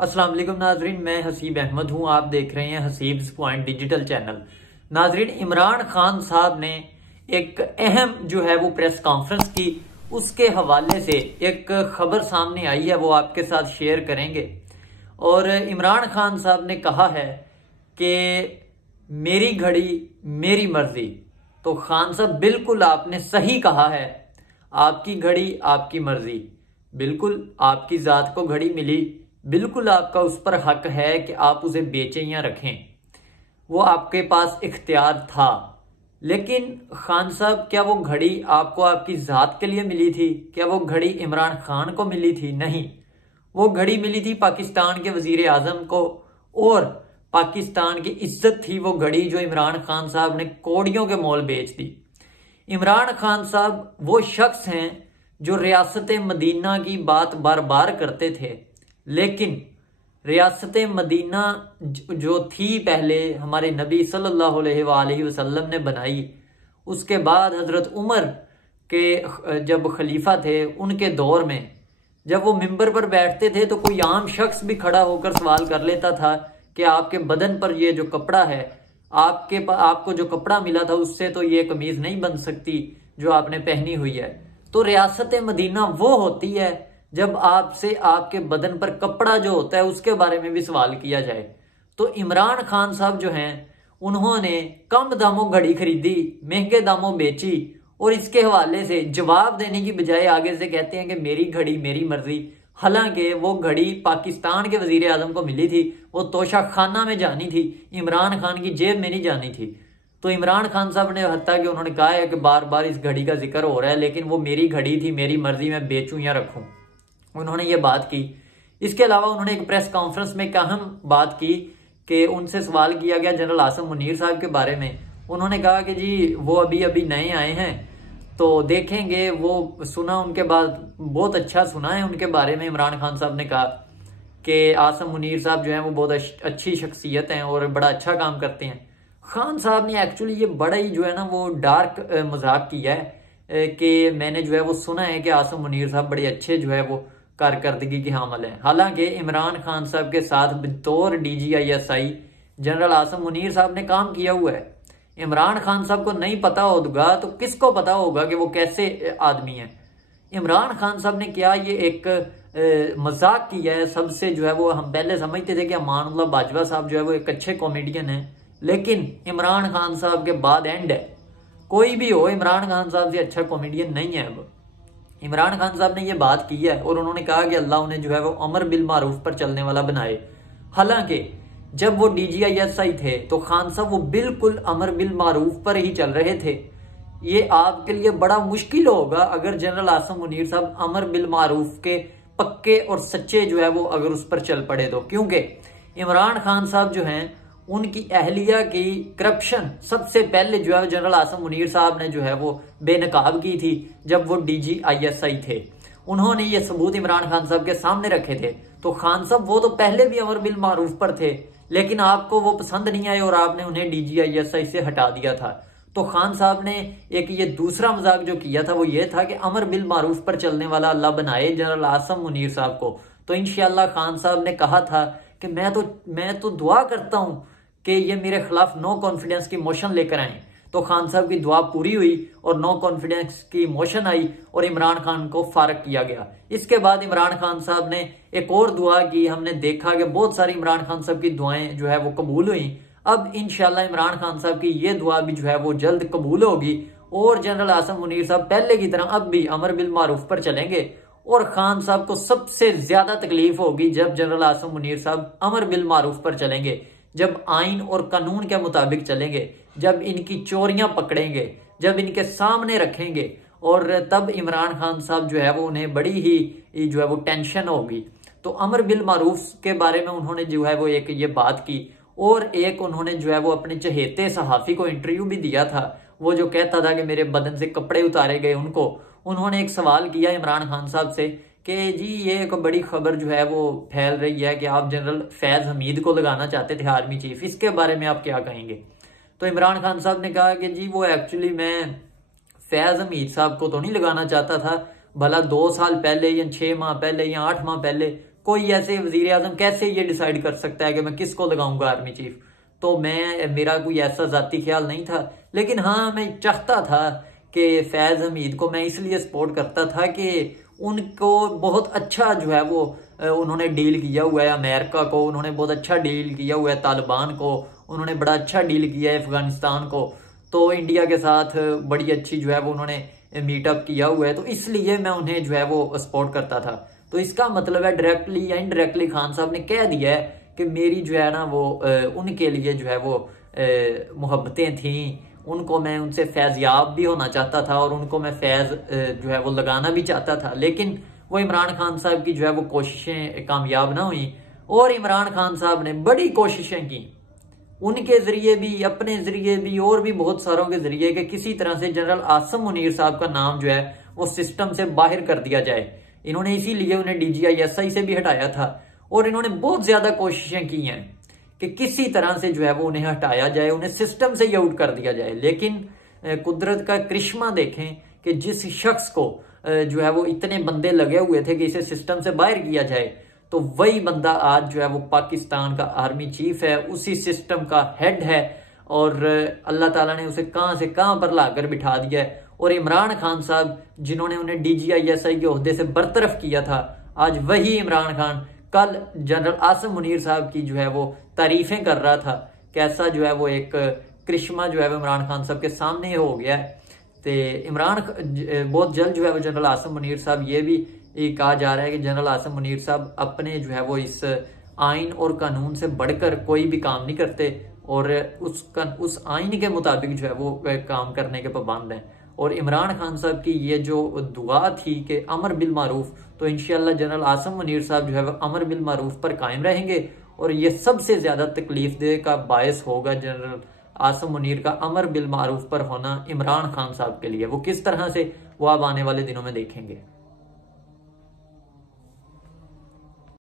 अस्सलाम वालेकुम नाजरीन, मैं हसीब अहमद हूं। आप देख रहे हैं हसीब्स पॉइंट डिजिटल चैनल। नाजरीन, इमरान खान साहब ने एक अहम जो है वो प्रेस कॉन्फ्रेंस की, उसके हवाले से एक खबर सामने आई है, वो आपके साथ शेयर करेंगे। और इमरान खान साहब ने कहा है कि मेरी घड़ी मेरी मर्जी। तो खान साहब, बिल्कुल आपने सही कहा है। आपकी घड़ी आपकी मर्जी, बिल्कुल आपकी जात को घड़ी मिली, बिल्कुल आपका उस पर हक है कि आप उसे बेचें या रखें, वो आपके पास इख्तियार था। लेकिन खान साहब, क्या वो घड़ी आपको आपकी जात के लिए मिली थी? क्या वो घड़ी इमरान खान को मिली थी? नहीं, वो घड़ी मिली थी पाकिस्तान के वजीर आजम को, और पाकिस्तान की इज्जत थी वो घड़ी जो इमरान खान साहब ने कौड़ियों के मोल बेच दी। इमरान खान साहब वो शख्स हैं जो रियासत मदीना की बात बार बार करते थे, लेकिन रियासत मदीना जो थी पहले हमारे नबी सल्लल्लाहु अलैहि वसल्लम ने बनाई, उसके बाद हजरत उमर के जब खलीफा थे उनके दौर में जब वो मिंबर पर बैठते थे तो कोई आम शख्स भी खड़ा होकर सवाल कर लेता था कि आपके बदन पर ये जो कपड़ा है, आपको जो कपड़ा मिला था उससे तो ये कमीज नहीं बन सकती जो आपने पहनी हुई है। तो रियासत मदीना वो होती है जब आपसे आपके बदन पर कपड़ा जो होता है उसके बारे में भी सवाल किया जाए। तो इमरान खान साहब जो हैं, उन्होंने कम दामों घड़ी खरीदी, महंगे दामों बेची, और इसके हवाले से जवाब देने की बजाय आगे से कहते हैं कि मेरी घड़ी मेरी मर्जी। हालांकि वो घड़ी पाकिस्तान के वजीर आजम को मिली थी, वो तोशा खाना में जानी थी, इमरान खान की जेब में नहीं जानी थी। तो इमरान खान साहब ने हत्ता कि उन्होंने कहा है कि बार बार इस घड़ी का जिक्र हो रहा है, लेकिन वो मेरी घड़ी थी, मेरी मर्जी, मैं बेचूं या रखूं, उन्होंने ये बात की। इसके अलावा उन्होंने एक प्रेस कॉन्फ्रेंस में एक अहम बात की कि उनसे सवाल किया गया जनरल आसिम मुनीर साहब के बारे में। उन्होंने कहा कि जी वो अभी अभी नए आए हैं तो देखेंगे, वो सुना उनके बाद, बहुत अच्छा सुना है उनके बारे में। इमरान खान साहब ने कहा कि आसिम मुनीर साहब जो हैं वो बहुत अच्छी शख्सियत हैं और बड़ा अच्छा काम करते हैं। खान साहब ने एक्चुअली ये बड़ा ही जो है ना वो डार्क मजाक किया है कि मैंने जो है वो सुना है कि आसिम मुनीर साहब बड़े अच्छे जो है वो कारकर्दगी के हामिल हैं। हालांकि इमरान खान साहब के साथ बतौर DGISI जनरल आसिम मुनीर साहब ने काम किया हुआ है। इमरान खान साहब को नहीं पता होगा तो किसको पता होगा कि वो कैसे आदमी है। इमरान खान साहब ने क्या ये एक मजाक किया है सबसे जो है वो। हम पहले समझते थे कि अमानुल्लाह बाजवा साहब जो है वो एक अच्छे कॉमेडियन है, लेकिन इमरान खान साहब के बाद एंड है। कोई भी हो, इमरान खान साहब से अच्छा कॉमेडियन नहीं है अब। इमरान खान साहब ने ये बात की है और उन्होंने कहा कि अल्लाह उन्हें जो है वो अमर बिल मारूफ पर चलने वाला बनाए। हालांकि जब वो DGISI थे तो खान साहब वो बिल्कुल अमर बिल मारूफ पर ही चल रहे थे। ये आपके लिए बड़ा मुश्किल होगा अगर जनरल आसिम मुनीर साहब अमर बिल मारूफ के पक्के और सच्चे जो है वो अगर उस पर चल पड़े तो, क्योंकि इमरान खान साहब जो हैं उनकी अहलिया की करप्शन सबसे पहले जो है जनरल आसिम मुनीर साहब ने जो है वो बेनकाब की थी जब वो DGISI थे। उन्होंने ये सबूत इमरान खान साहब के सामने रखे थे। तो खान साहब वो तो पहले भी अमर बिल मारूफ पर थे, लेकिन आपको वो पसंद नहीं आए और आपने उन्हें DGISI से हटा दिया था। तो खान साहब ने एक ये दूसरा मजाक जो किया था वो ये था कि अमर बिल मारूफ पर चलने वाला अल्लाह बनाए जनरल आसिम मुनीर साहब को। तो इंशाअल्लाह खान साहब ने कहा था कि मैं तो दुआ करता हूं कि ये मेरे खिलाफ नो कॉन्फिडेंस की मोशन लेकर आए। तो खान साहब की दुआ पूरी हुई और नो कॉन्फिडेंस की मोशन आई और इमरान खान को फारग किया गया। इसके बाद इमरान खान साहब ने एक और दुआ की। हमने देखा कि बहुत सारी इमरान खान साहब की दुआएं जो है वो कबूल हुई। अब इंशाल्लाह इमरान खान साहब की ये दुआ भी जो है वो जल्द कबूल होगी और जनरल आसिम मुनीर साहब पहले की तरह अब भी अमर बिल मारूफ पर चलेंगे। और खान साहब को सबसे ज्यादा तकलीफ होगी जब जनरल आसिम मुनीर साहब अमर बिल मारूफ पर चलेंगे, जब आइन और कानून के मुताबिक चलेंगे, जब इनकी चोरियां पकड़ेंगे, जब इनके सामने रखेंगे, और तब इमरान खान साहब जो है वो उन्हें बड़ी ही जो है वो टेंशन होगी। तो अमर बिल मारूफ के बारे में उन्होंने जो है वो एक ये बात की। और एक उन्होंने जो है वो अपने चहेते सहाफी को इंटरव्यू भी दिया था, वो जो कहता था कि मेरे बदन से कपड़े उतारे गए। उन्होंने एक सवाल किया इमरान खान साहब से कि जी ये एक बड़ी खबर जो है वो फैल रही है कि आप जनरल फैज हमीद को लगाना चाहते थे आर्मी चीफ, इसके बारे में आप क्या कहेंगे? तो इमरान खान साहब ने कहा कि जी वो एक्चुअली मैं फैज हमीद साहब को तो नहीं लगाना चाहता था, भला 2 साल पहले या 6 माह पहले या 8 माह पहले कोई ऐसे वजीर आजम कैसे ये डिसाइड कर सकता है कि मैं किसको लगाऊंगा आर्मी चीफ। तो मेरा कोई ऐसा जाती ख्याल नहीं था, लेकिन हाँ मैं चाहता था कि फैज़ हमीद को मैं इसलिए सपोर्ट करता था कि उनको बहुत अच्छा जो है वो उन्होंने डील किया हुआ है अमेरिका को, उन्होंने बहुत अच्छा डील किया हुआ है तालिबान को, उन्होंने बड़ा अच्छा डील किया है अफगानिस्तान को, तो इंडिया के साथ बड़ी अच्छी जो है वो उन्होंने मीटअप किया हुआ है, तो इसलिए मैं उन्हें जो है वो सपोर्ट करता था। तो इसका मतलब है डायरेक्टली या इनडायरेक्टली खान साहब ने कह दिया है कि मेरी जो है ना वो उनके लिए जो है वो मोहब्बतें थी, उनको मैं उनसे फैज़याब भी होना चाहता था और उनको मैं फैज़ जो है वो लगाना भी चाहता था, लेकिन वो इमरान खान साहब की जो है वो कोशिशें कामयाब ना हुई। और इमरान खान साहब ने बड़ी कोशिशें की, उनके जरिए भी, अपने जरिए भी, और भी बहुत सारों के जरिए, कि किसी तरह से जनरल आसम मुनीर साहब का नाम जो है वो सिस्टम से बाहर कर दिया जाए। इन्होंने इसीलिए उन्हें DGI-SI से भी हटाया था, और इन्होंने बहुत ज्यादा कोशिशें की हैं कि किसी तरह से जो है वो उन्हें हटाया जाए, उन्हें सिस्टम से ही आउट कर दिया जाए। लेकिन कुदरत का करिश्मा देखें कि जिस शख्स को जो है वो इतने बंदे लगे हुए थे कि इसे सिस्टम से बाहर किया जाए, तो वही बंदा आज जो है वो पाकिस्तान का आर्मी चीफ है, उसी सिस्टम का हेड है, और अल्लाह ताला ने उसे कहां से कहां पर लाकर बिठा दिया है। और इमरान खान साहब जिन्होंने उन्हें DGI-SI के ओहदे से बरतरफ किया था, आज वही इमरान खान कल जनरल आसिम मुनीर साहब की जो है वो तारीफें कर रहा था। कैसा जो है वो एक करिश्मा जो है वो इमरान खान साहब के सामने हो गया है। तो बहुत जल्द जो है वो जनरल आसिम मुनीर साहब, ये भी कहा जा रहा है कि जनरल आसिम मुनीर साहब अपने जो है वो इस आइन और कानून से बढ़कर कोई भी काम नहीं करते, और उस आइन के मुताबिक जो है वो काम करने के पाबंद हैं। और इमरान खान साहब की ये जो दुआ थी कि अमर बिल मारूफ, तो इंशाल्लाह जनरल आसिम मुनीर साहब जो है वो अमर बिल मारूफ पर कायम रहेंगे, और ये सबसे ज्यादा तकलीफ दे का बायस होगा जनरल आसिम मुनीर का अमर बिल मारूफ पर होना इमरान खान साहब के लिए। वो किस तरह से वो अब आने वाले दिनों में देखेंगे।